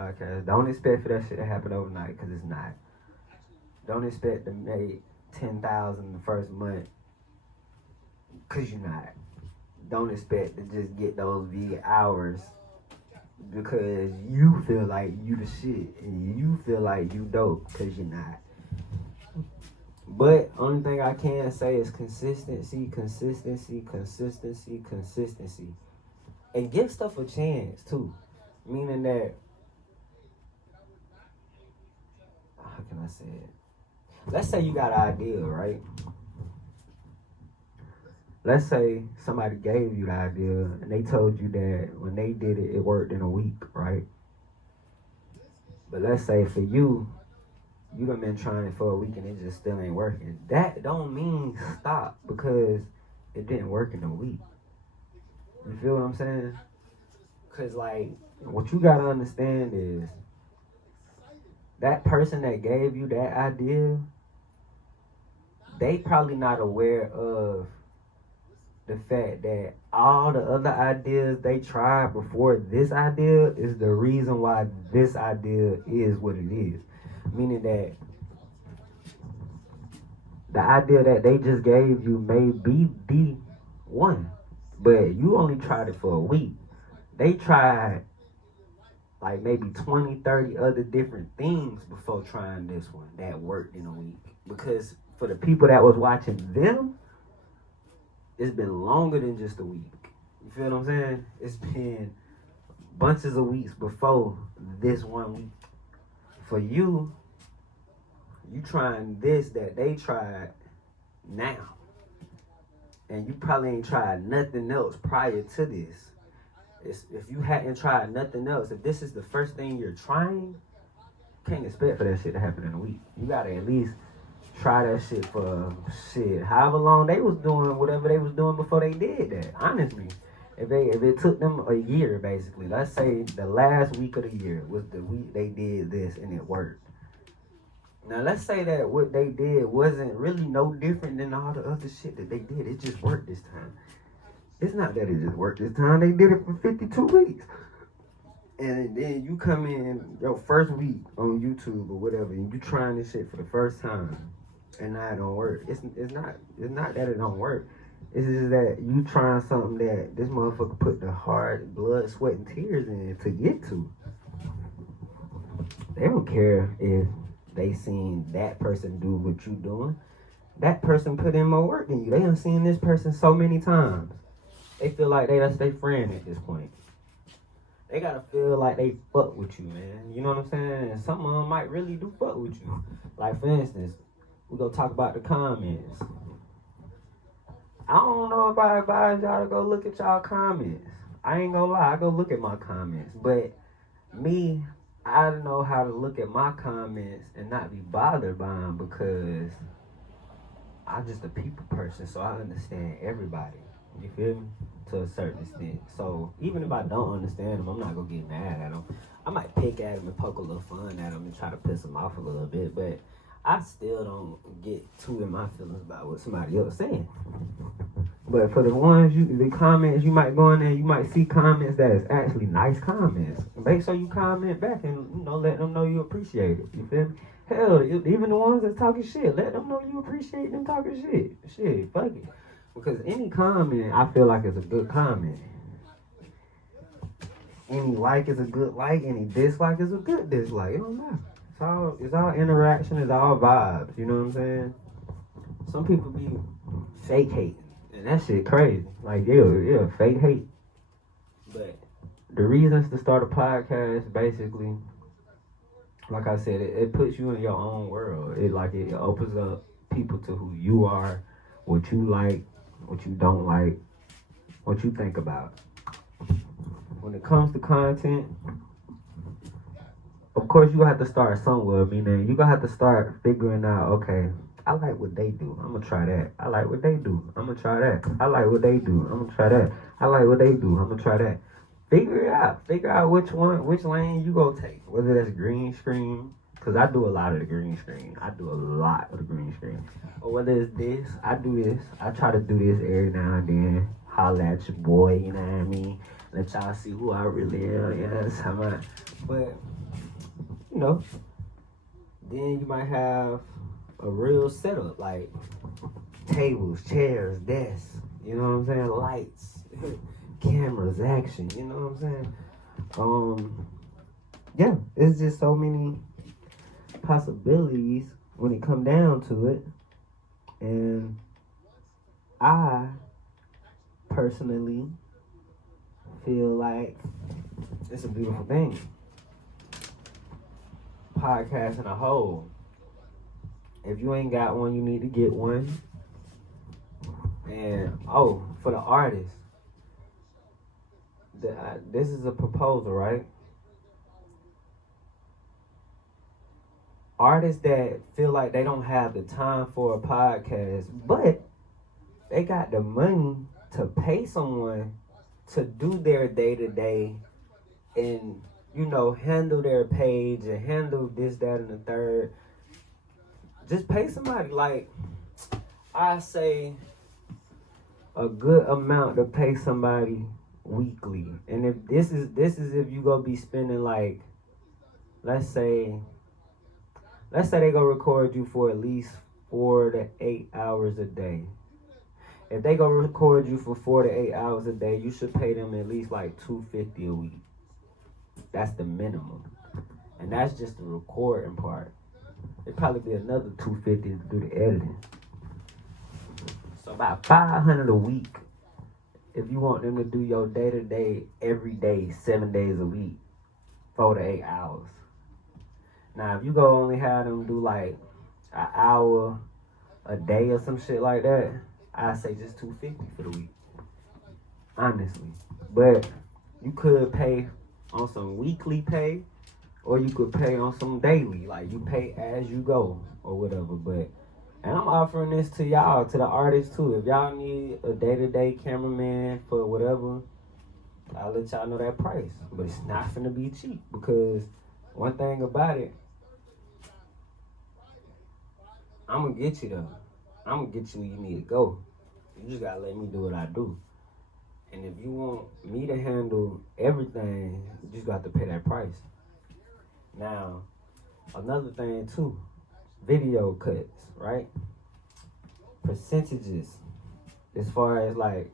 podcast. Don't expect for that shit to happen overnight, because it's not. Don't expect to make 10,000 the first month, because you're not. Don't expect to just get those big hours because you feel like you the shit and you feel like you dope, because you're not. But only thing I can say is consistency. And give stuff a chance too. Meaning that, how can I say it? Let's say you got an idea, right? Let's say somebody gave you the idea and they told you that when they did it, it worked in a week, right? But let's say for you done been trying it for a week and it just still ain't working. That don't mean stop because it didn't work in a week. You feel what I'm saying? Because, like, what you gotta understand is that person that gave you that idea, they probably not aware of the fact that all the other ideas they tried before this idea is the reason why this idea is what it is. Meaning that the idea that they just gave you may be the one, but you only tried it for a week. They tried like maybe 20, 30 other different things before trying this one that worked in a week. Because for the people that was watching them, it's been longer than just a week. You feel what I'm saying? It's been bunches of weeks before this 1 week. For you trying this that they tried now. And you probably ain't tried nothing else prior to this. If you hadn't tried nothing else, if this is the first thing you're trying, you can't expect for that shit to happen in a week. You gotta at least try that shit for however long they was doing whatever they was doing before they did that. Honestly, if it took them a year, basically, let's say the last week of the year was the week they did this and it worked. Now let's say that what they did wasn't really no different than all the other shit that they did. It just worked this time. It's not that it just worked this time. They did it for 52 weeks. And then you come in your first week on YouTube or whatever, and you trying this shit for the first time, and now it don't work. It's not that it don't work. It's just that you trying something that this motherfucker put the hard blood, sweat, and tears in to get to. They don't care if they seen that person do what you doing. That person put in more work than you. They done seen this person so many times. They feel like that's their friend at this point. They gotta feel like they fuck with you, man. You know what I'm saying? And some of them might really do fuck with you. Like, for instance, we gonna talk about the comments. I don't know if I advise y'all to go look at y'all comments. I ain't gonna lie, I go look at my comments. But me, I know how to look at my comments and not be bothered by them because I'm just a people person, so I understand everybody. You feel me? To a certain extent. So even if I don't understand them, I'm not gonna get mad at them. I might pick at them and poke a little fun at them and try to piss them off a little bit, but I still don't get too in my feelings about what somebody else saying. But for the ones the comments, you might go in there, you might see comments that is actually nice comments. Make sure you comment back and let them know you appreciate it. You feel me? Hell, even the ones that's talking shit, let them know you appreciate them talking shit. Shit, fuck it. Because any comment, I feel like is a good comment. Any like is a good like. Any dislike is a good dislike. It don't matter. It's all interaction. It's all vibes. You know what I'm saying? Some people be fake hating, and that shit crazy. Like, yeah, fake hate. But the reasons to start a podcast, basically, like I said, it puts you in your own world. It opens up people to who you are, what you like, what you don't like, what you think about. When it comes to content, of course you have to start somewhere, meaning you're gonna have to start figuring out, okay, I like what they do, I'm gonna try that. I like what they do, I'm gonna try that. I like what they do, I'm gonna try that. I like what they do, I'm gonna try that. Figure it out. Figure out which lane you gonna take. Whether that's green screen, because I do a lot of the green screen. I do a lot of the green screen. Or whether it's this, I do this. I try to do this every now and then. Holla at your boy, you know what I mean? Let y'all see who I really am. Yes, I'm not. But know. Then you might have a real setup, like tables, chairs, desks, you know what I'm saying? Lights, cameras, action, you know what I'm saying? Yeah, it's just so many possibilities when it come down to it. And I personally feel like it's a beautiful thing. Podcast in a whole. If you ain't got one, you need to get one. And for the artists, this is a proposal, right? Artists that feel like they don't have the time for a podcast, but they got the money to pay someone to do their day-to-day and, handle their page and handle this, that, and the third. Just pay somebody, like, I say a good amount to pay somebody weekly. And if this is if you gonna be spending, like, let's say they go record you for at least 4 to 8 hours a day. If they go record you for 4 to 8 hours a day, you should pay them at least like $250 a week. That's the minimum, and that's just the recording part. It'd probably be another $250 to do the editing. So about $500 a week if you want them to do your day-to-day, every day, 7 days a week, 4 to 8 hours. Now, if you go only have them do like an hour a day or some shit like that, I say just $250 for the week. Honestly. But you could pay on some weekly pay, or you could pay on some daily. Like, you pay as you go or whatever. And I'm offering this to y'all, to the artists too. If y'all need a day-to-day cameraman for whatever, I'll let y'all know that price. But it's not finna be cheap, because one thing about it, I'm gonna get you though. I'm gonna get you where you need to go. You just gotta let me do what I do. And if you want me to handle everything, you just got to pay that price. Now, another thing too, video cuts, right? Percentages, as far as like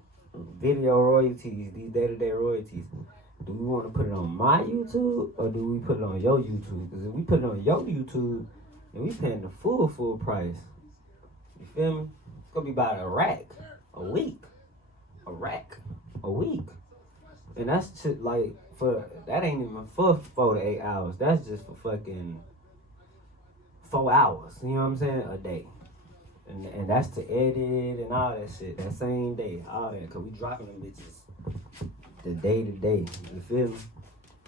video royalties, these day-to-day royalties. Do we want to put it on my YouTube, or do we put it on your YouTube? Because if we put it on your YouTube, then we paying the full price. You feel me? It's gonna be about a rack a week. And that's just like, that ain't even for 4 to 8 hours. That's just for fucking 4 hours. You know what I'm saying? A day. And that's to edit and all that shit. That same day, all that. Cause we dropping them bitches the day to day. You feel me?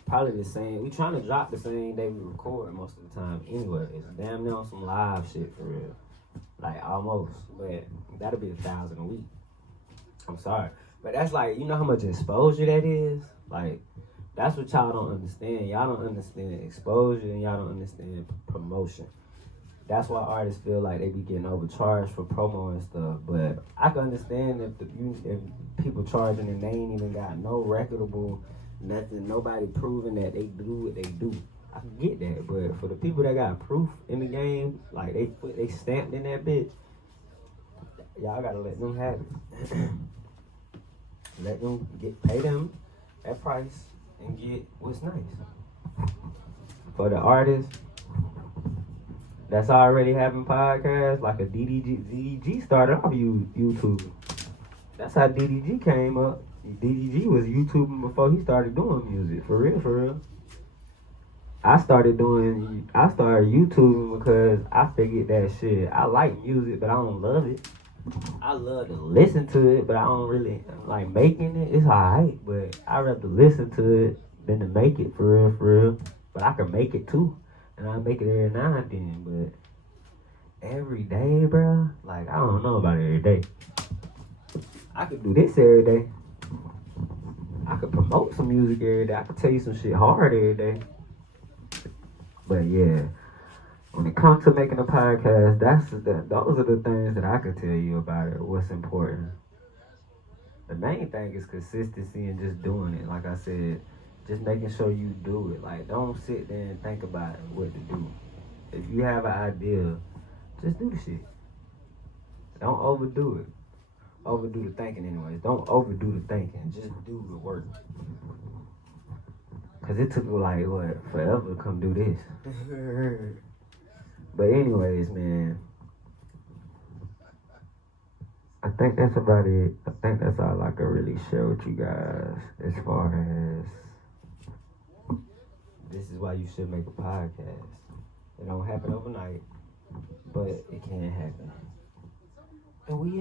Probably the same. We trying to drop the same day we record most of the time anyway. It's damn near on some live shit for real. Like, almost. But that'll be 1,000 a week. I'm sorry. But that's like, you know how much exposure that is? Like, that's what y'all don't understand. Y'all don't understand exposure, and y'all don't understand promotion. That's why artists feel like they be getting overcharged for promo and stuff. But I can understand if people charging and they ain't even got no recordable, nothing, nobody proving that they do what they do. I can get that. But for the people that got proof in the game, like they stamped in that bitch, y'all gotta let them have it. Let them pay them that price and get what's nice. For the artists that's already having podcasts, like a DDG started off YouTube. That's how DDG came up. DDG was YouTubing before he started doing music. For real. I started YouTubing because I figured that shit, I like music, but I don't love it. I love to listen to it, but I don't really like making it. It's alright, but I rather listen to it than to make it, for real. But I can make it too, and I make it every now and then. But every day, bro, like, I don't know about every day. I could do this every day. I could promote some music every day. I could tell you some shit hard every day. But yeah, when it comes to making a podcast, those are the things that I could tell you about it, what's important. The main thing is consistency and just doing it. Like I said, just making sure you do it. Like, don't sit there and think about what to do. If you have an idea, just do the shit. Don't overdo it. Overdo the thinking anyways. Don't overdo the thinking. Just do the work. Cause it took me like what, forever to come do this. But anyways, man, I think that's about it. I think that's all I can really share with you guys as far as this is why you should make a podcast. It don't happen overnight, but it can happen. And we